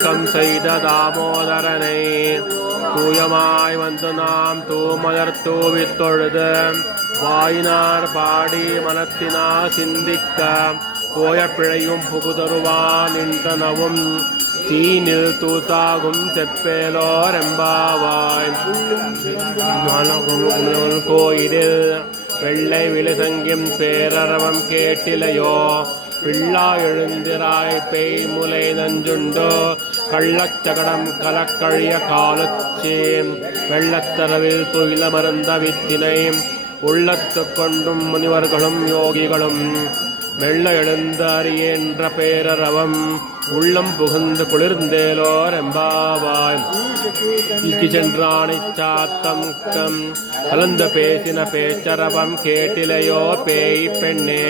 Come செய்த தாமோதரனை தூயமாய் வந்து நாம் தூமலர் தூவித் தொழுது வாயினார் பாடி மனத்தினார் சிந்திக்க போய பிழையும் புகுதருவான் நின்றனவும் தீனில் தூத்தாகும் செப்பேலோர் எம்பாவாய். கோயிலில் வெள்ளை விழுசங்கியும் பேரரவம் கேட்டிலையோ பிள்ளா எழுந்திராய் பேய் முலை நஞ்சுண்டோ கள்ளச்சகடம் கலக்கழிய காலச்சேம் வெள்ளத்தரவில் துயில மருந்த வித்தினை உள்ளத்து கொண்டும் முனிவர்களும் யோகிகளும் மெல்ல எழுந்த அறியேன்ற பேரரவம் உள்ளம் புகுந்து குளிர்ந்தேலோர் எம்பாவாய். சென்றானை சாத்தம் கலந்து பேசின பேச்சரவம் கேட்டிலையோ பேய் பெண்ணே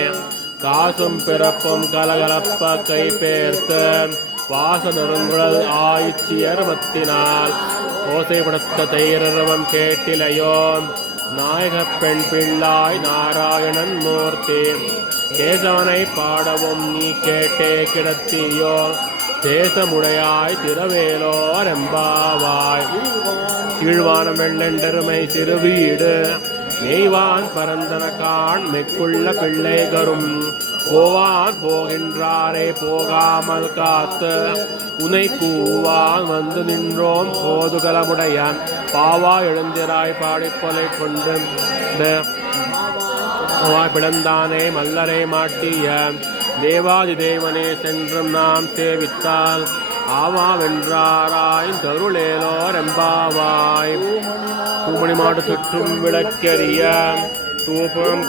காசும் பிறப்பும் கலகலப்ப கை பேர்த்து வாச நெருங்குழல் ஆய்ச்சியர் மத்தினால் ஓசைப்படுத்த தைரவம் கேட்டிலையோ நாயக பெண் பிள்ளாய் நாராயணன் மூர்த்தி கேசவனை பாடவும் நீ கேட்டே கிடத்தியோ தேசமுடையாய் திரவேலோர் எம்பாவாய். கீழ்வானம் வெள்ளெண்டருமை சிறுவீடு நெய்வான் பரந்தன கான் மெக்குள்ள பிள்ளைகரும் போவான் போகின்றாரே போகாமல் காத்து உனை கூவான் வந்து நின்றோம் போதுகலமுடையான் பாவா எழுந்திராய் பாடிப்பொலை கொண்டு பிளந்தானே மல்லரை மாட்டிய தேவாதி தேவனே சென்றும் நாம் சேவித்தால் ஆவாவென்றாராய் தருளேலோர் எம்பாவாய். பூமணி மாடு சுற்றும் விளக்கெரிய தூபம்